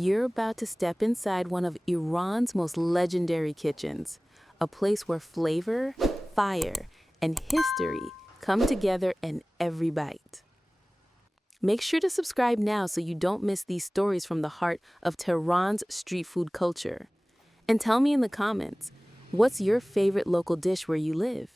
You're about to step inside one of Iran's most legendary kitchens, a place where flavor, fire, and history come together in every bite. Make sure to subscribe now so you don't miss these stories from the heart of Tehran's street food culture. And tell me in the comments, what's your favorite local dish where you live?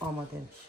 آماده میشه.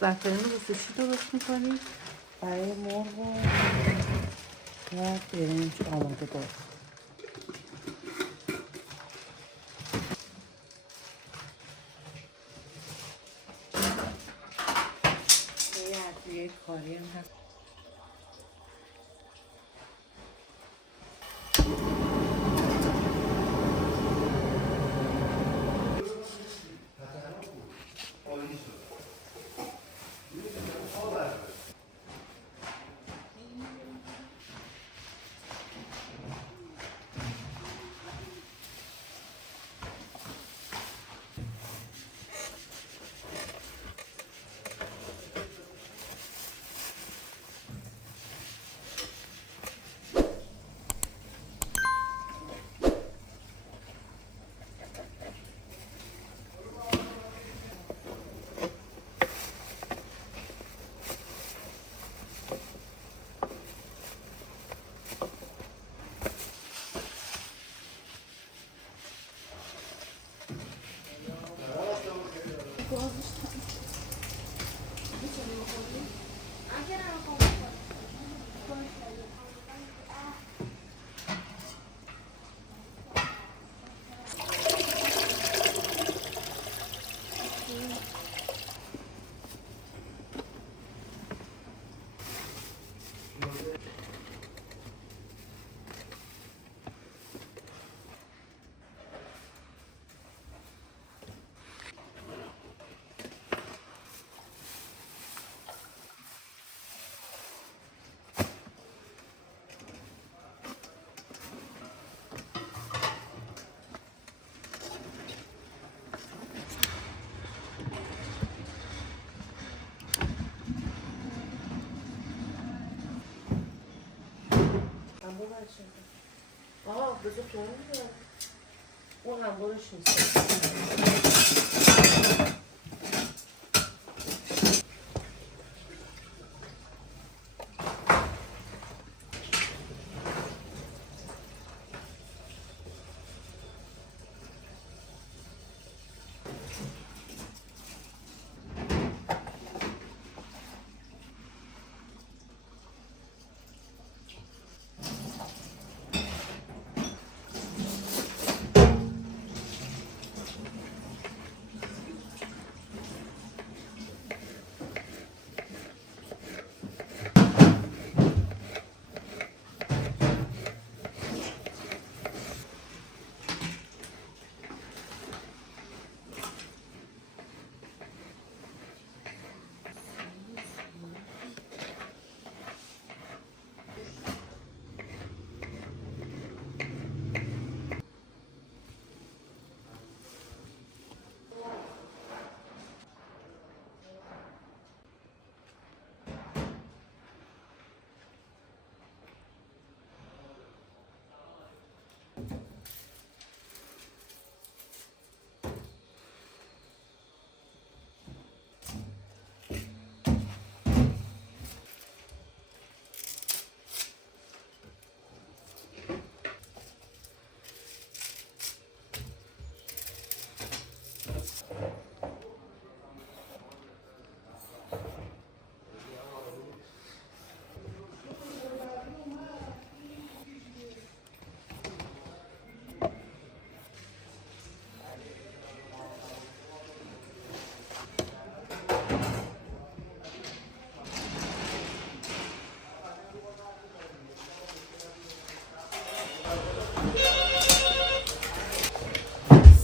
زعفرانی رو واسه چی درست میکنی؟ برای مرغ و برنج آماده دار. یه ادویه کاری هم هست. آها بذار تو اون انبارش نیست.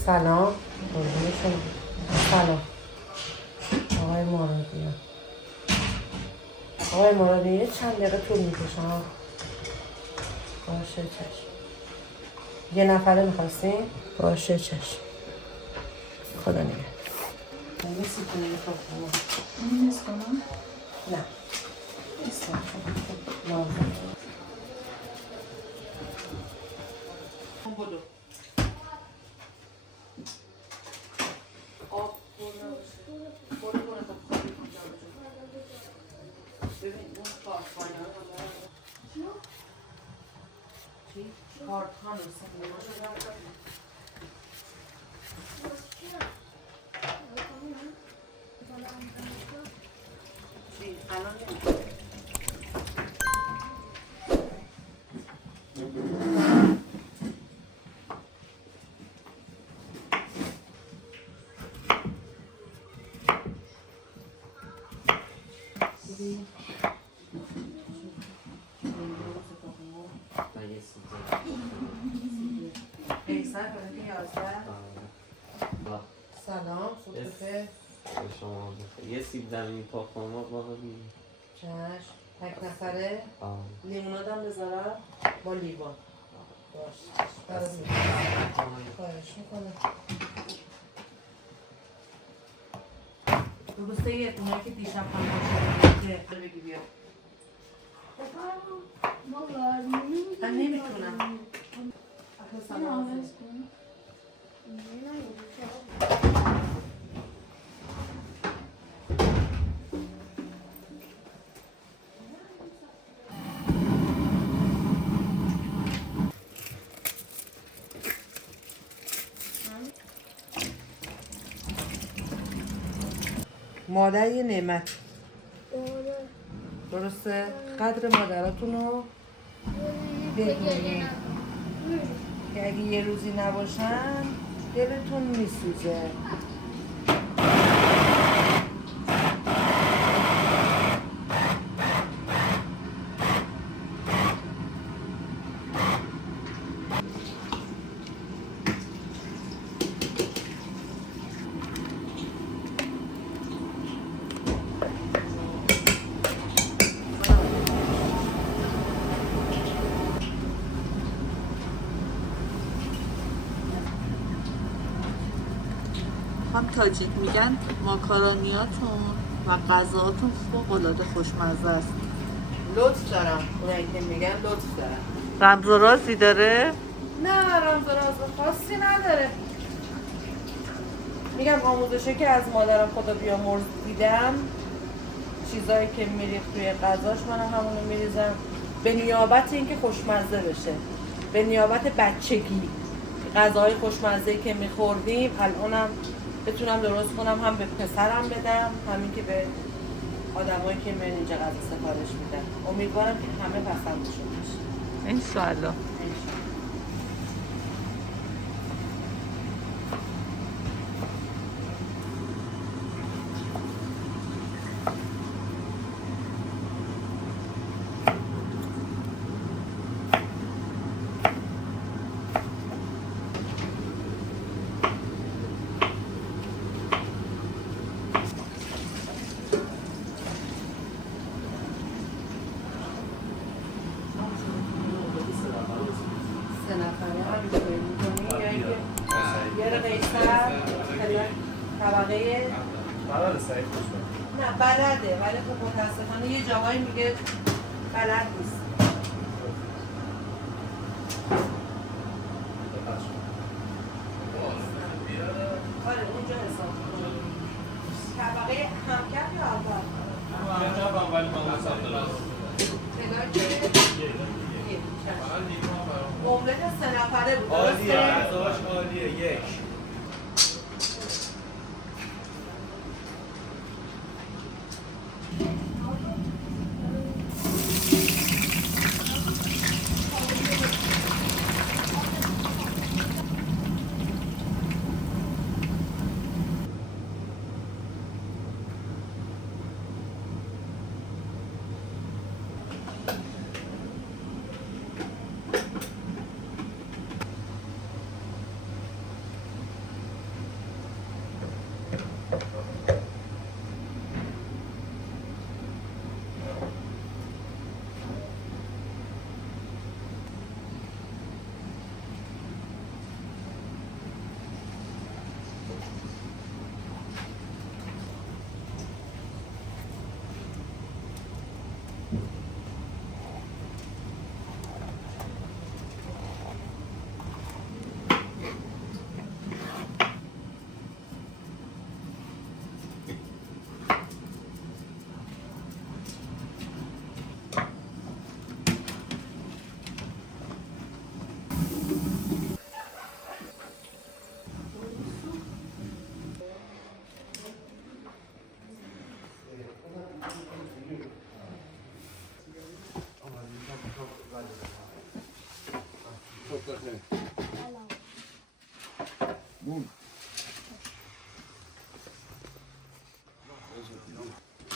سلام. سلام. آقای مرادی. آقای مرادی یه چند دقیقه طول میکشه ها. باشه چشم. یه نفره میخواستین؟ باشه چشم. خدا نگه. این سیتونه میخواه. این نیست کنم؟ نه. نیست لازم. بدو. آب برو ببین اون کارخانه چی؟ کارخانه چی؟ الان نمیشه. سلام صبح بخیر. شما بخیر. یه سیب زمینی تخم مرغ باقی بیدیم. چشم. تک نفره. لیمونادم بذارم با لیوان. باش. برای خواهش میکنم. درسته یه اونایی که دیشب هم باشه که بگی بیا. من نمیتونم. سلام. مادر یه نعمت. درسته؟ قدر مادراتون رو بدونید که اگه یه روزی نباشن دلتون میسوزه. هم تاجیک میگن ماکارونیاتون و غذاتون فوق‌العاده خوشمزه است. لطف دارم، اونایی که میگن لطف دارم. رمز و رازی داره؟ نه رمز و راز خاصی نداره. میگم آموزشه که از مادرم خدا بیامرز دیدم، چیزایی که میریخت توی غذاش منم همونو میریزم، به نیابت اینکه خوشمزه بشه، به نیابت بچگی غذاهای خوشمزه‌ای که میخوردیم الانم بتونم درست کنم، هم به پسرم بدم، همین که به آدمایی که میان اینجا غذا سفارش میدن. امیدوارم که همه پسندشون بشه. انشالله. سه نفره همینطوری میکنی یا اینکه یه قیصر طبقه بلد سعید نه بلده ولی خب متاسفانه یه جاهایی میگه بلد نیست. آره اونجا حساب کنم طبقه همکف یا اول؟ همکف ولی من حساب دارم تعداد که املت سه نفره بود. عالیه، غذاش عالیه. یک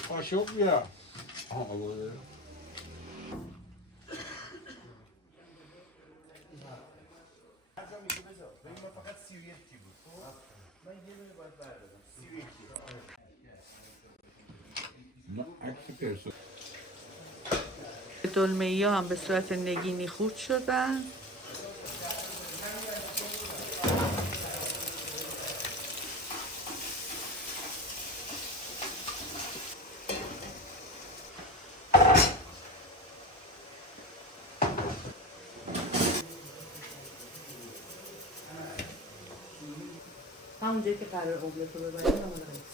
قاشق بیا. دلمه‌ای هم به صورت نگینی خورد شدن. همونجایی که قرار املت رو ببریم همون قیصر.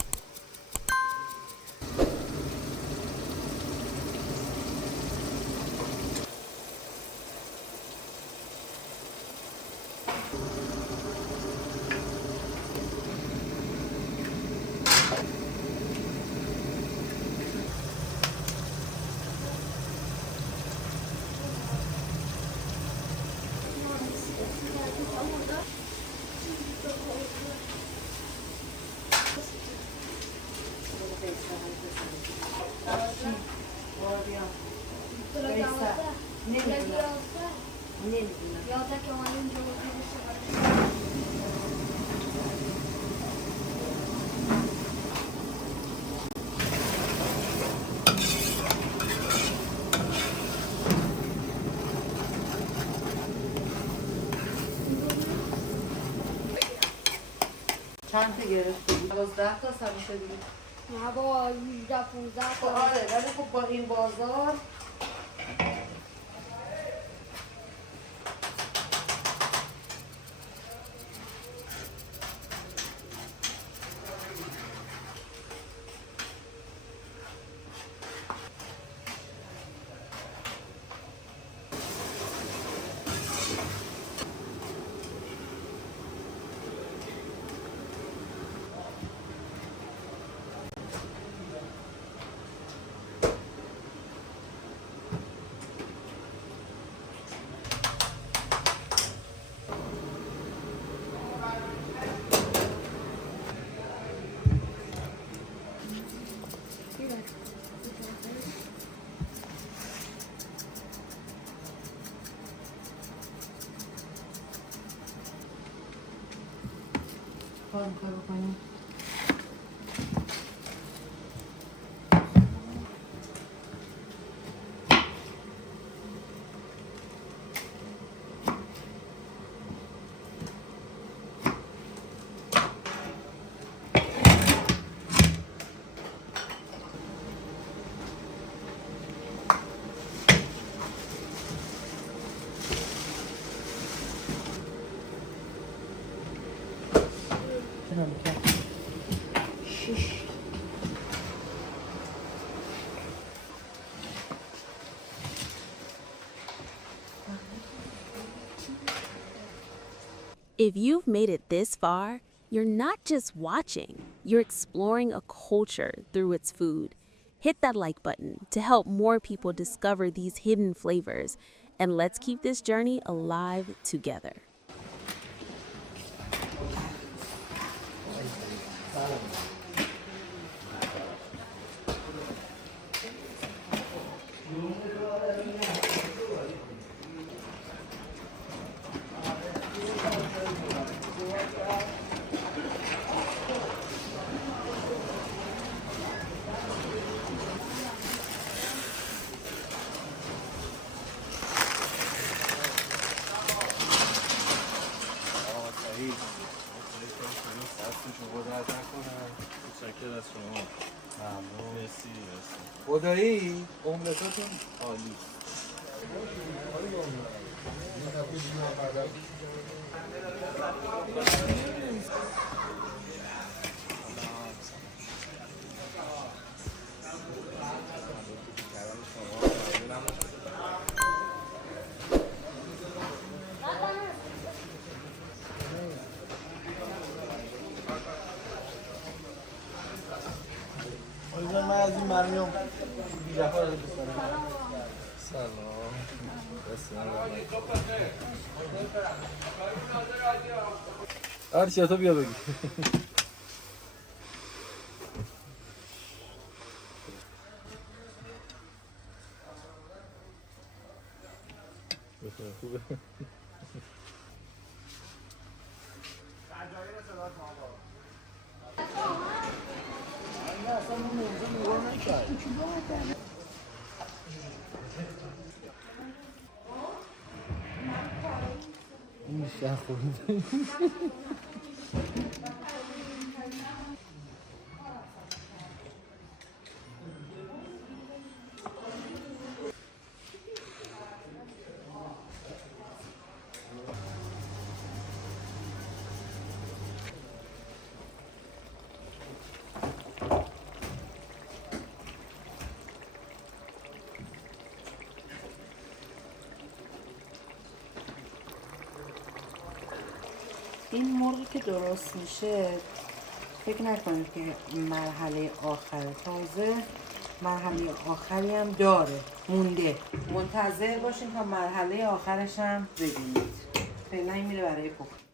چند تا گرفتی؟ 12 تا همیشه دیگه. نه با 18 15 خب آره ولی خب با این بازار کار بکنیم. If you've made it this far, you're not just watching, you're exploring a culture through its food. Hit that like button to help more people discover these hidden flavors, and let's keep this journey alive together. خدایی املتاتون عالی. من از این مرمیام بیرفا رو بسرم. سلام. هرچی تو بیا بگی. خوبه. این بیشتر خورده. این مرغی که درست میشه فکر نکنید که مرحله آخر تازه مرحله آخری هم داره مونده منتظر باشین تا مرحله آخرش هم ببینید فعلا این میره برای پخت.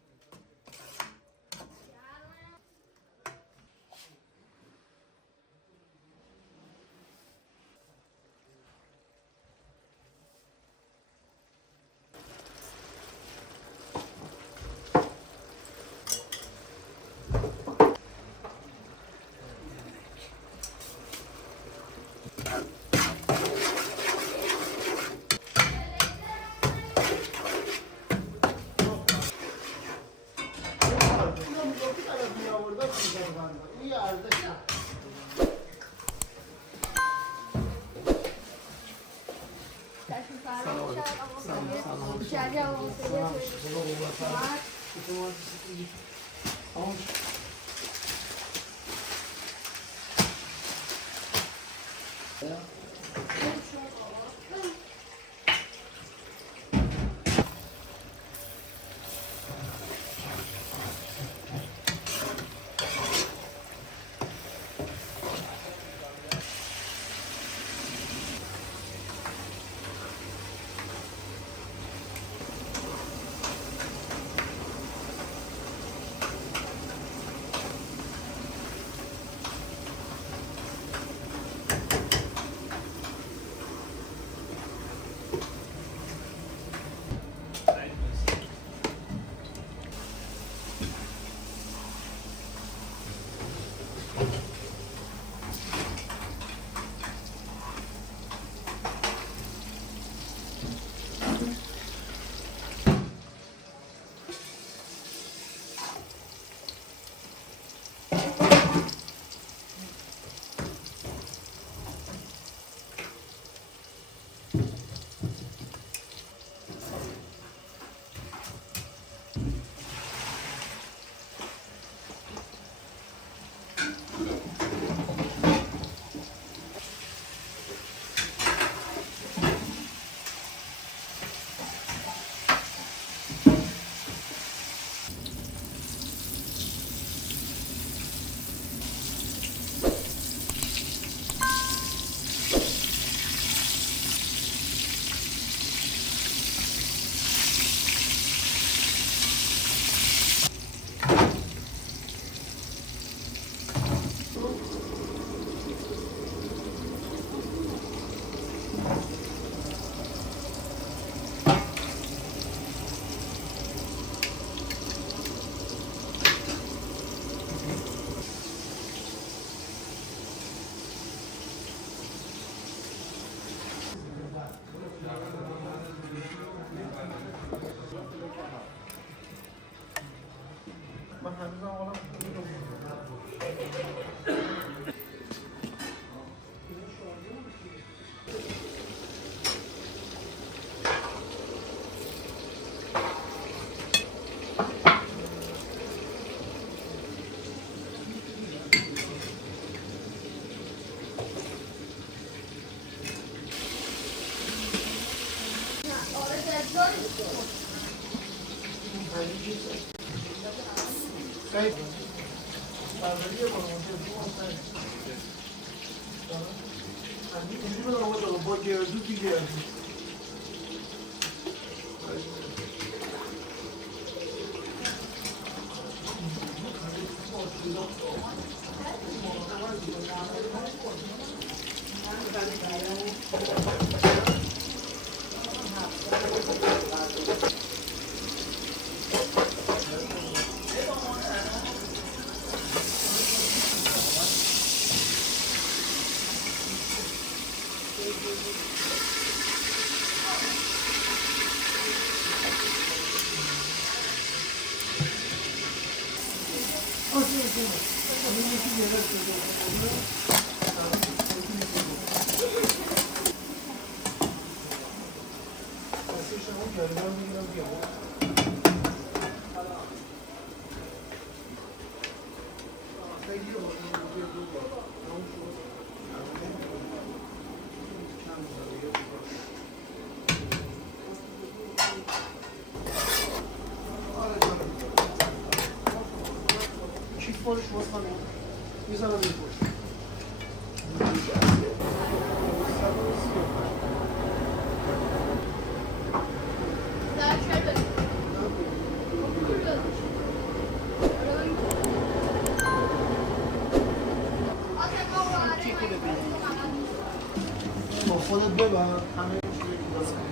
ببر همه چیزی که دارم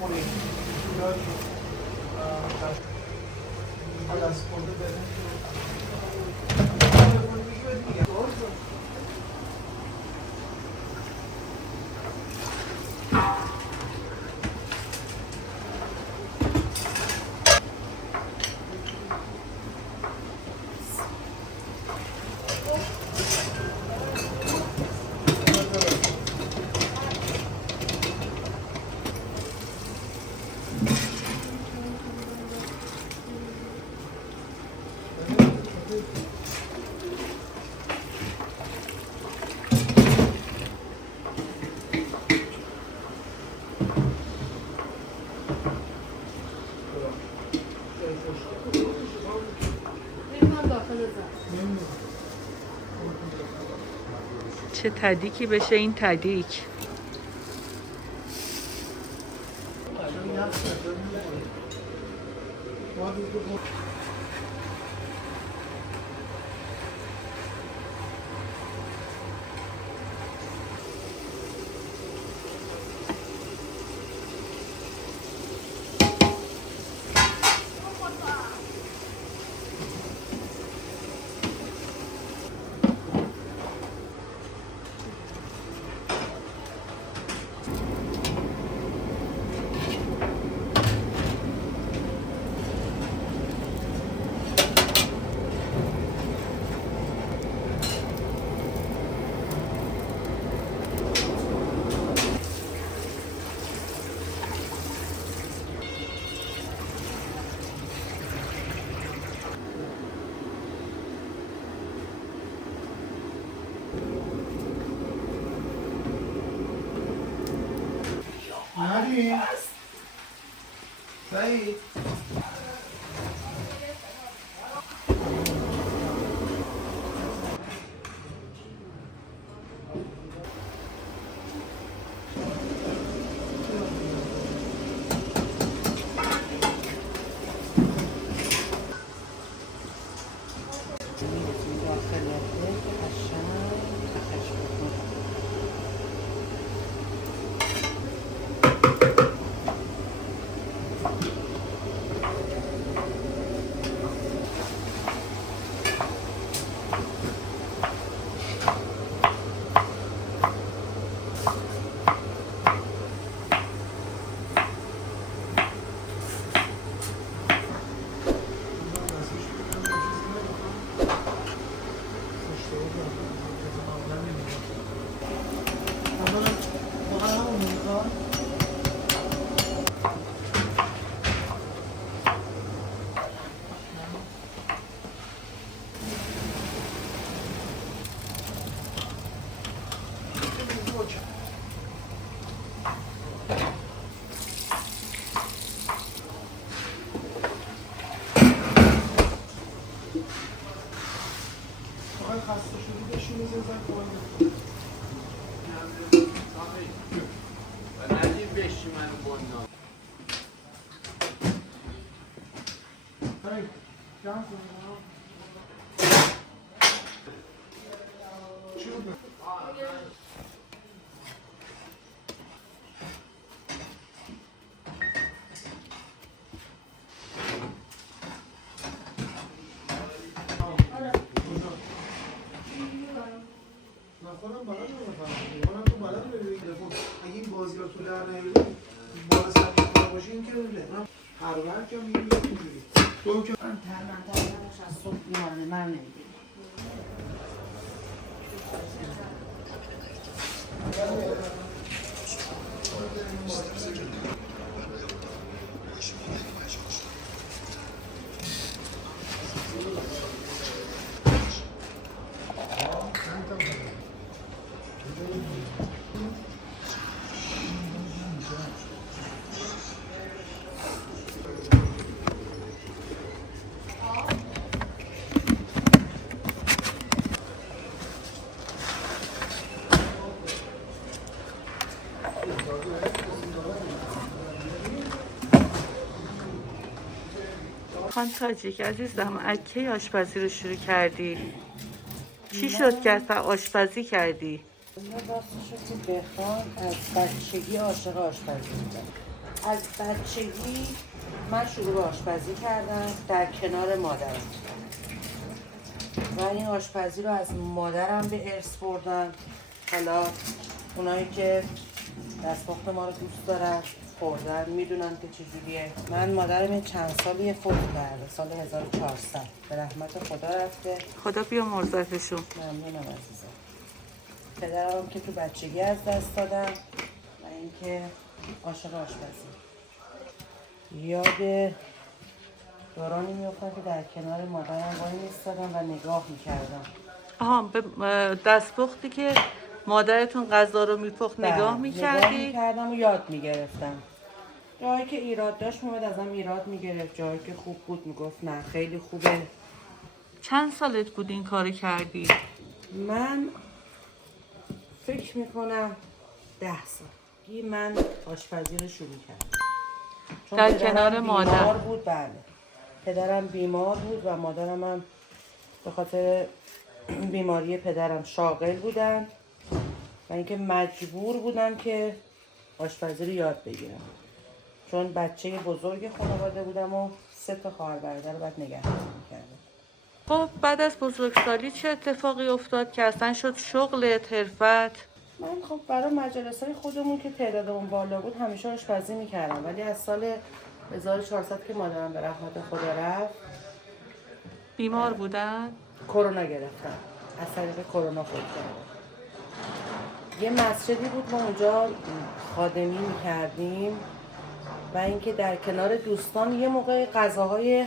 خونه اینا خلاص خورده بدن چه تدیکی بشه این تدیک. نری سعید خسته شدی بشین بزن کنی و ندیم بشی منو بندام جمع کنی چی بود؟ خودم بلد نمی‌فهمم. تو بلد می‌بینی اگه این بازی‌ها تو در نمی‌بینی بالا سر باشی این که می‌بینه هر وقت که می‌بینی اینجوری تو که من ترمندارمش از صبح میانه من نمیدیم. خان تاجیک عزیزم، از کی آشپزی رو شروع کردی؟ چی شد که اصلا آشپزی کردی؟ اینا راستش رو که بخوام از بچگی عاشق آشپزی بودم. از بچگی من شروع به آشپزی کردم در کنار مادرم و این آشپزی رو از مادرم به ارث بردم. حالا اونایی که دستپخت ما رو دوست دارن خوردن میدونن که چجوریه. من مادرم چند سالی فوت کرده، سال 1400 به رحمت خدا رفته. خدا بیامرزتشون. ممنونم عزیزم. پدرم که تو بچگی از دست دادم و اینکه عاشق آشپزی. یاد دورانی میافتم که در کنار مادرم وای میستادم و نگاه میکردم. آها، به دستپختی که مادرتون غذا رو میپخت نگاه نگاه میکردی؟ میکردم و یاد میگرفتم. جایی که ایراد داشت میومد ازم ایراد میگرفت، جایی که خوب بود میگفت نه خیلی خوبه. چند سالت بود این کار کردی؟ من فکر میکنم 10 سال من آشپزی رو شروع کردم. چون در پدرم کنار مادر بیمار بود. بله، پدرم بیمار بود و مادرم هم به خاطر بیماری پدرم شاغل بودن و اینکه مجبور بودم که آشپزی رو یاد بگیرم، چون بچه بزرگ خانواده بودم و 3 خواهر برادر رو باید نگهداری می‌کردم. خب بعد از بزرگسالی چه اتفاقی افتاد که اصلا شد شغلت، حرفت؟ من خب برای مجلس‌های خودمون که تعدادمون بالا بود همیشه آشپزی می‌کردم، ولی از سال 1400 که مادرم به رحمت خدا رفت بیمار بودن؟ کرونا گرفتم. از طریق کرونا فوت کردم. یه مسجدی بود ما اونجا خادمی می‌کردیم و اینکه در کنار دوستان یه موقع غذاهای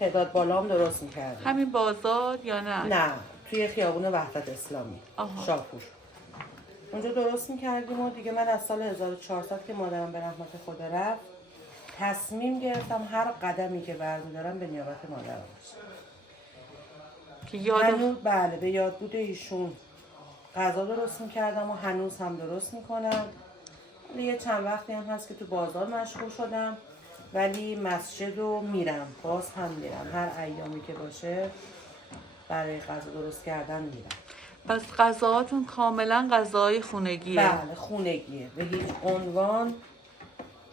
تعداد بالا هم درست می‌کردیم. همین بازار یا نه؟ نه، توی خیابون وحدت اسلامی، شاپور. اونجا درست می‌کردیم و دیگه من از سال 1400 که مادرم به رحمت خدا رفت تصمیم گرفتم هر قدمی که برمی‌دارم به نیابت مادرم باشه. که یاد بله، به یاد بوده ایشون غذا درست می‌کردم و هنوز هم درست می‌کنم. یه چند وقتی هم هست که تو بازار مشغول شدم، ولی مسجد رو میرم، باز هم میرم، هر ایامی که باشه برای غذا درست کردن میرم. پس غذاهاتون کاملا غذاهای خونگیه؟ بله، خونگیه، به هیچ عنوان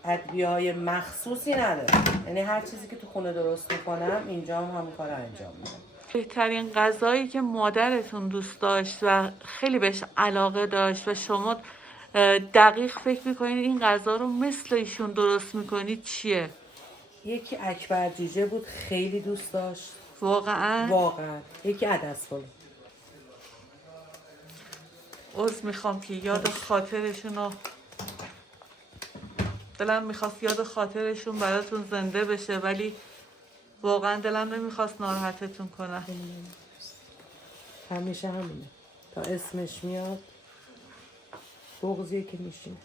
ادویه‌های مخصوصی نداره. یعنی هر چیزی که تو خونه درست میکنم اینجا هم همون کار انجام میدم. بهترین غذایی که مادرتون دوست داشت و خیلی بهش علاقه داشت و شما دقیق فکر میکنید این غذا رو مثل ایشون درست میکنید چیه؟ یکی اکبر جیجه بود، خیلی دوست داشت. واقعا؟ یکی عدس‌پلو. عذر میخوام که یاد خاطرشون رو دلم میخواست یاد خاطرشون براتون زنده بشه، ولی واقعا دلم نمیخواست ناراحتتون کنم. همیشه همینه، تا اسمش میاد بغضیه که میشینه.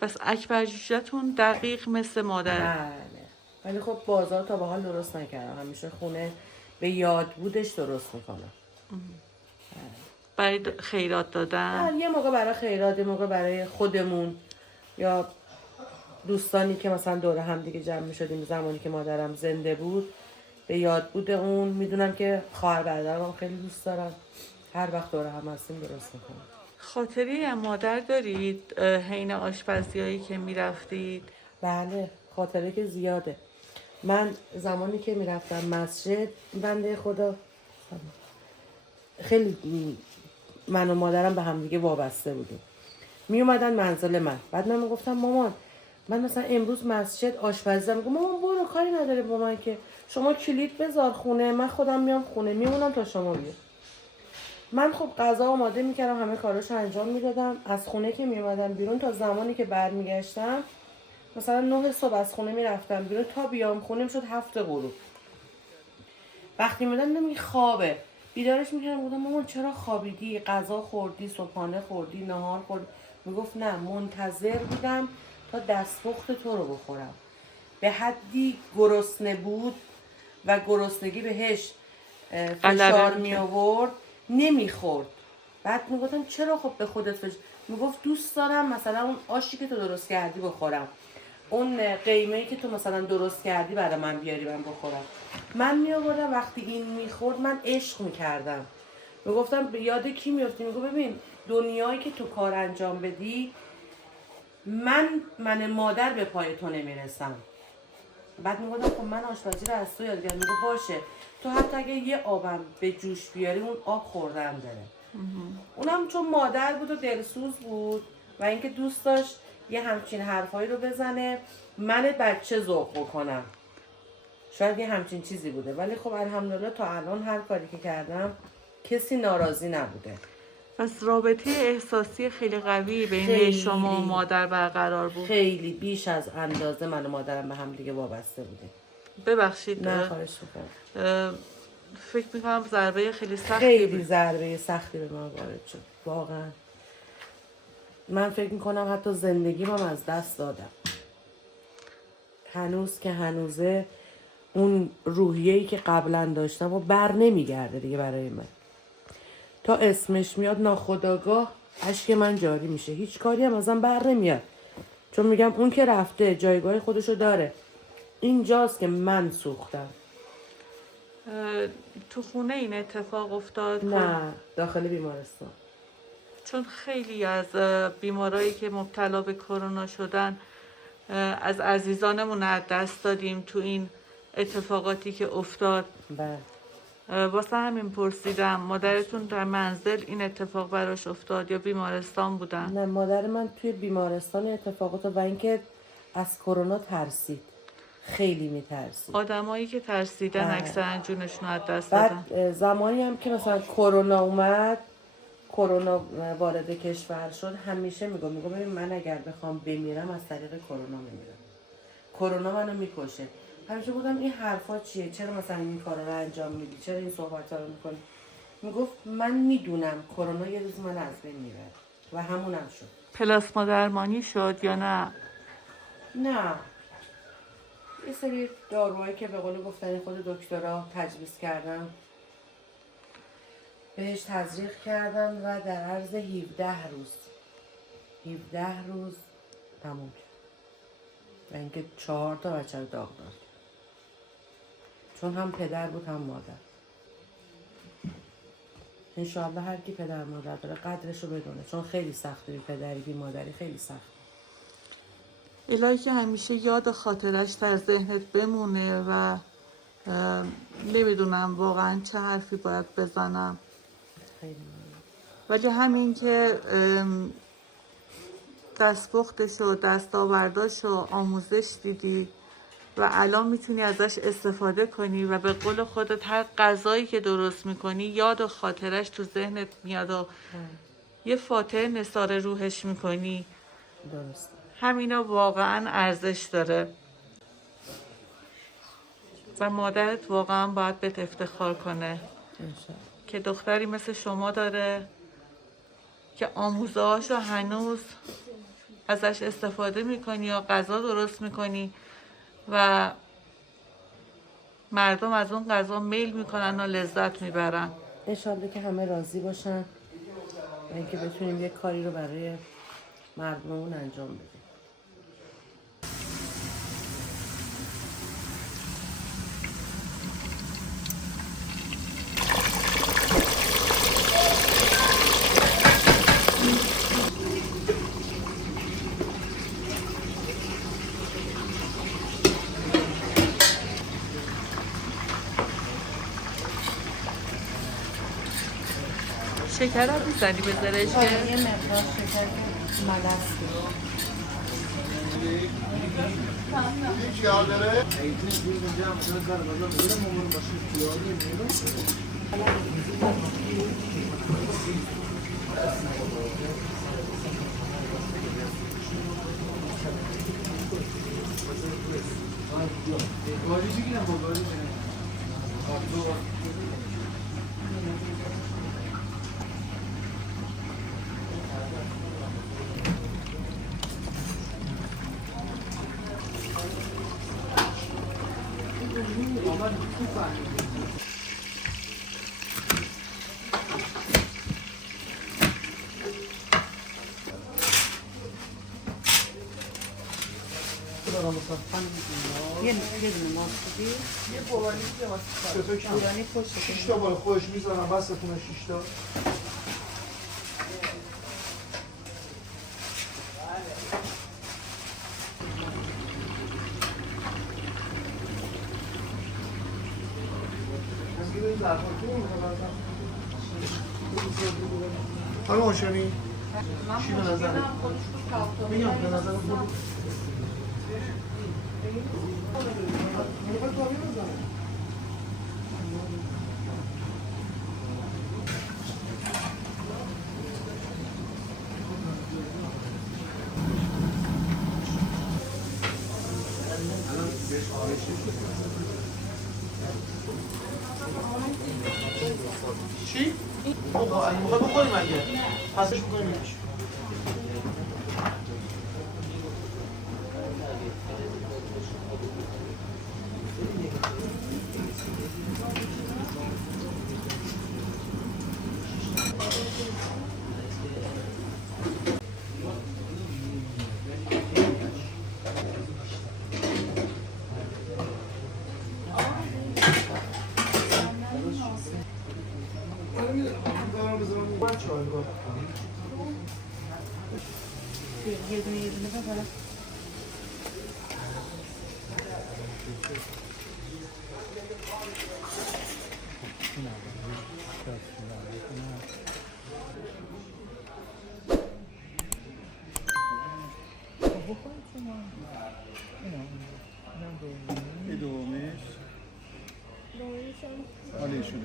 پس اکبر جوجتون دقیق مثل مادر؟ بله، ولی خب بازار تا به حال درست نکردم، همیشه خونه به یاد بودش درست میکنم. برای خیرات دادن؟ یه موقع برای خیرات، یه موقع برای خودمون یا دوستانی که مثلا دور هم دیگه جمع میشدیم زمانی که مادرم زنده بود، به یاد بود اون. میدونم که خواهر برادرم خیلی دوست دارم، هر وقت دور هم هستیم درست میکنم. خاطری از مادر دارید حین آشپزیایی که میرفتید؟ بله، خاطره که زیاده. من زمانی که میرفتم مسجد، بنده خدا خیلی من و مادرم به هم دیگه وابسته بودیم. می اومدن منزل من، بعد من میگفتم مامان من مثلا امروز مسجد آشپزی دارم. میگم مامان برو، کاری نداره با من که، شما کلید بذار خونه، من خودم میام خونه میمونم تا شما بیاد. من خب غذا آماده میکردم، همه کاراشو انجام میدادم. از خونه که میومدم بیرون تا زمانی که برمیگشتم مثلا 9 صبح از خونه میرفتم بیرون تا بیام خونه میشد 7 غروب. وقتی میدم نمی خوابه، بیدارش میکردم، گفتم مامان چرا خوابیدی؟ غذا خوردی؟ صبحانه خوردی؟ نهار خوردی؟ میگفت نه، منتظر بودم تا دستپخت تو رو بخورم. به حدی گرسنه بود و گرسنگی بهش فشار می آورد، نمیخورد. بعد میگفتم چرا خب به خودت فشار؟ میگفت دوست دارم مثلا اون آشی که تو درست کردی بخورم. اون قیمه‌ای که تو مثلا درست کردی برای من بیاری من بخورم. من میآوردم وقتی این میخورد من عشق میکردم. میگفتم به یاد کی میفتی؟ میگو ببین دنیایی که تو کار انجام بدی من مادر به پای تو نمیرسم. بعد میگفتم خب من آشپزی رو از تو یاد گرفتم. میگو باشه تو حتی اگه یه آبم به جوش بیاری اون آب خوردن داره. اونم چون مادر بود و دلسوز بود و اینکه دوست داشت یه همچین حرفایی رو بزنه من بچه ذوق بکنم. شاید یه همچین چیزی بوده ولی خب الحمدلله تا الان هر کاری که کردم کسی ناراضی نبوده. پس رابطه احساسی خیلی قوی بین خیلی. شما و مادر برقرار بود. خیلی بیش از اندازه من و مادرم به هم دیگه وابسته بودیم. ببخشید نه خواهش میکنم. فکر میکنم ضربه خیلی سختی خیلی ضربه سختی به من وارد شد واقعا. من فکر میکنم حتی زندگیم هم از دست دادم. هنوز که هنوزه اون روحیه‌ای که قبلا داشتم و بر نمیگرده دیگه برای من. تا اسمش میاد ناخودآگاه اشک من جاری میشه. هیچ کاری هم ازم بر نمیاد چون میگم اون که رفته جایگاه خودشو داره. اینجاست که من سوختم. تو خونه این اتفاق افتاد؟ نه داخل بیمارستان. چون خیلی از بیمارایی که مبتلا به کرونا شدن از عزیزانمون از دست دادیم تو این اتفاقاتی که افتاد. بله. واسه همین پرسیدم مادرتون در منزل این اتفاق براش افتاد یا بیمارستان بودن؟ نه مادر من توی بیمارستان اتفاقات و اینکه از کرونا ترسید. خیلی میترسید. آدمایی که ترسیدن اکثرا جونشون از دست بعد دادن. زمانی هم که مثلا کرونا اومد کرونا وارد کشور شد همیشه میگم ببین من اگر بخوام بمیرم از طریق کرونا میمیرم. کرونا منو میکشه. همیشه بودم این حرفا چیه؟ چرا مثلا این کارا رو انجام میدی؟ چرا این صحبت‌ها رو میکنی؟ میگفت من میدونم کرونا یه روز من از بین میبره و همونم شد. پلاسما درمانی شد یا نه؟ نه یه سری داروهایی که به قول گفتنی خود دکترها تجویز کردن بهش تزریق کردن و در عرض 17 روز تموم کرد و اینکه 4 تا بچه رو داغ داد چون هم پدر بود هم مادر. انشاءالله هر کی پدر مادر داره قدرش رو بدونه چون خیلی سخته پدری بی مادری خیلی سخت. الهی که همیشه یاد خاطرش در ذهنت بمونه و نمیدونم واقعا چه حرفی باید بزنم. خیلی ولی همین که دستپختش و دستاورداش و آموزش دیدی و الان میتونی ازش استفاده کنی و به قول خودت هر غذایی که درست میکنی یاد و خاطرش تو ذهنت میاد و یه فاتحه نثار روحش میکنی. درست. همینا واقعا ارزش داره و مادرت واقعا باید بهت افتخار کنه انشاءالله. که دختری مثل شما داره که آموزه‌هاشو هنوز ازش استفاده میکنی یا غذا درست میکنی و مردم از اون غذا میل میکنن و لذت میبرن. انشالله که همه راضی باشن و اینکه بتونیم یک کاری رو برای مردممون انجام بدیم. شکر هم میزنی بذارش که یه مقدار شکر ملس دارم مثلا یه دونه ماستودی یه قربانی که مثلا 3 تا کم ایرانی پشت 6 تا بالا خودش میذارم بستتون 6 تا خانم هاشمی چی به نظر میگم به نظر خود چی؟ اگه میخوای بخوریم اگه پسش میکنیم یه دونه ببرم این دومیش حالا ایشونه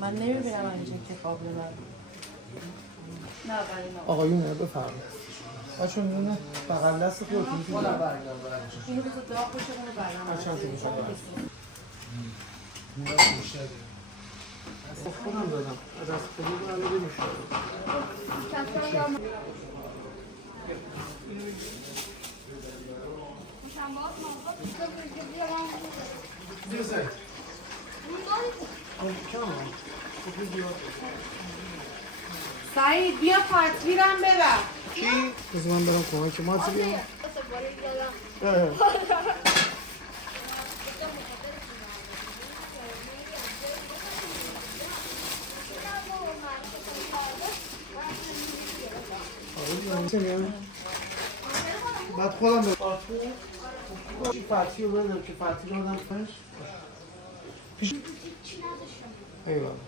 من نمیبینم اینجا که قابل من آقایونه بفرمایید بچه میونه بغل دست خودتون که اینو بذار داغ بشه اونو برام چند تا میشه خودم دادم از دست خودی رو الان بمیشه دیزه سعید بیا فتویرم ببر کی؟ بذار من برم کمک ما هستی بیام بعد خودم به چی فتحی رو بدم که فتحی رو بدم پیش ایوان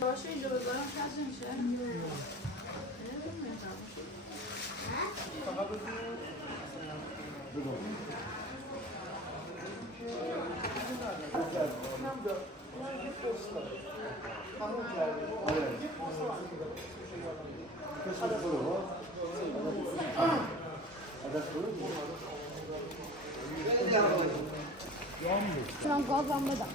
باشه اینجا بذارم کج نمیشه من گازم بدم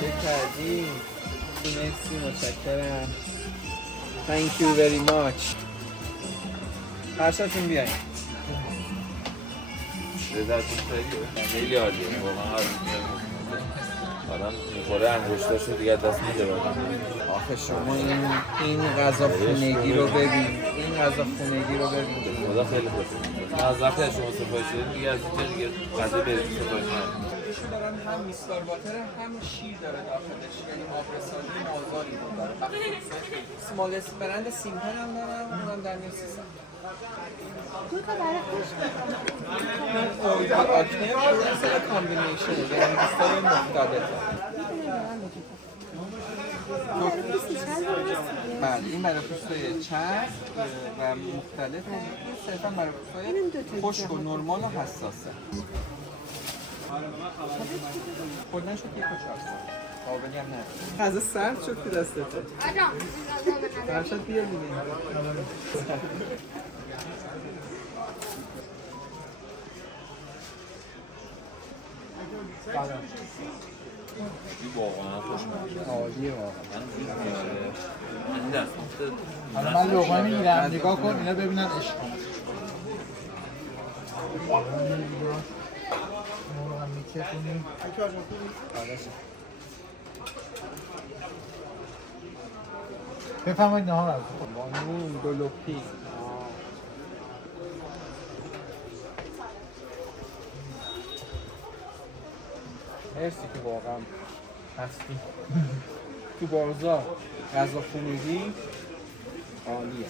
چه کردی؟ مرسی متشکرم. Thank you very much. هر شاتون بیاین. لذتش خیلی عالیه واقعا آدم میخوره انگشتاشو دیگه دست میده. آخه شما این غذا خونگی رو ببین، این غذا خونگی رو ببین. خدا خیلی خوبه. من از وقتی از شما سفارش دادیم دیگه از اینجا دیگه غذا برید سفارش ندیم. ایشون دارن هم میستار واتر هم شیر داره داخلش، یعنی آبرسازی مازاری داره. سمالس برند سیمپل هم دارم، اونم در میون 300. دو تا برای خوش آکنه پورا سر کامبینیشن، یعنی میستار مختلف. بله این برای پوستای چرب و مختلف، این صرفا برای پوستای خشک و نرمال و حساسه. خوردن شد 1 و 4 ساعت. قابلی هم نداره. غذا سرد شد که دستته. فرشاد بیا ببین. واقعا خوشمزه. عالیه واقعا. من در حالا من لقمه میگیرم، نگاه کن اینا ببینن عشق کنم. بفرمایید نهار رو. بانون دولوپی. مرسی که واقعا هستی. تو بازار غذا خونگی عالیه.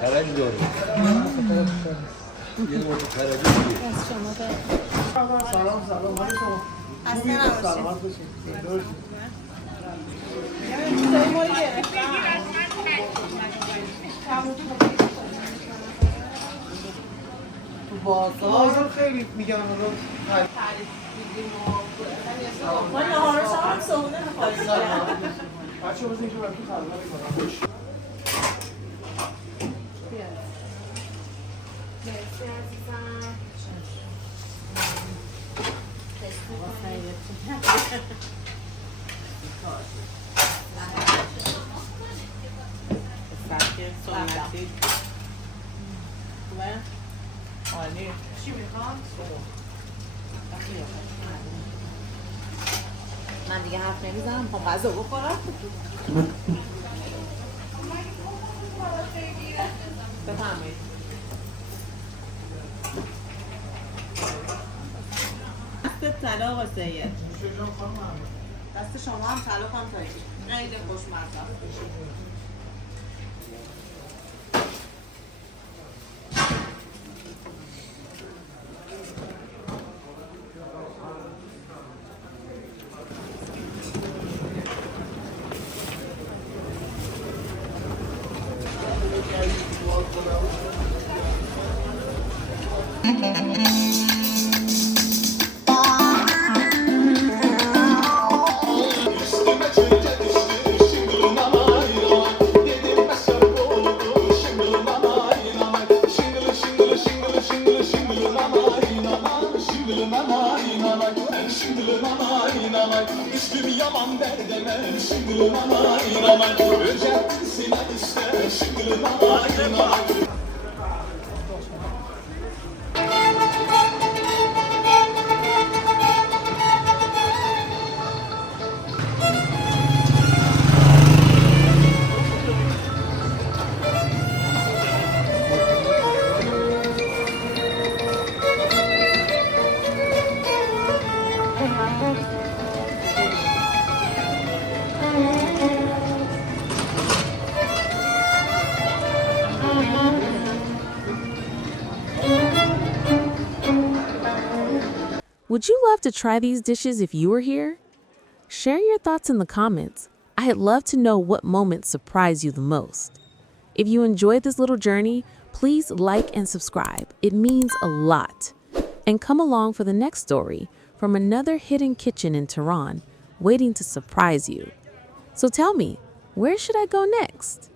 کرج داریم. یه موقع کرجی سلام سلام حال شما؟ سلامت باشید. تو بازار خیلی میگن رو تعریف میدیم و ما نهار هم صبحونه می‌خوریم. بچه‌ها بزنید که من تو خدمت می‌کنم. سنتی خوبه؟ عالی. چی میخوام؟ من دیگه حرف نمیزنم، میخوام غذا بخورم. بفرمایید. دست طلا آقا سید. دست شما هم طلا کن تا خیلی خوشمزه. Would you love to try these dishes if you were here? Share your thoughts in the comments. I'd love to know what moments surprised you the most. If you enjoyed this little journey, please like and subscribe. It means a lot. And come along for the next story from another hidden kitchen in Tehran, waiting to surprise you. So tell me, where should I go next?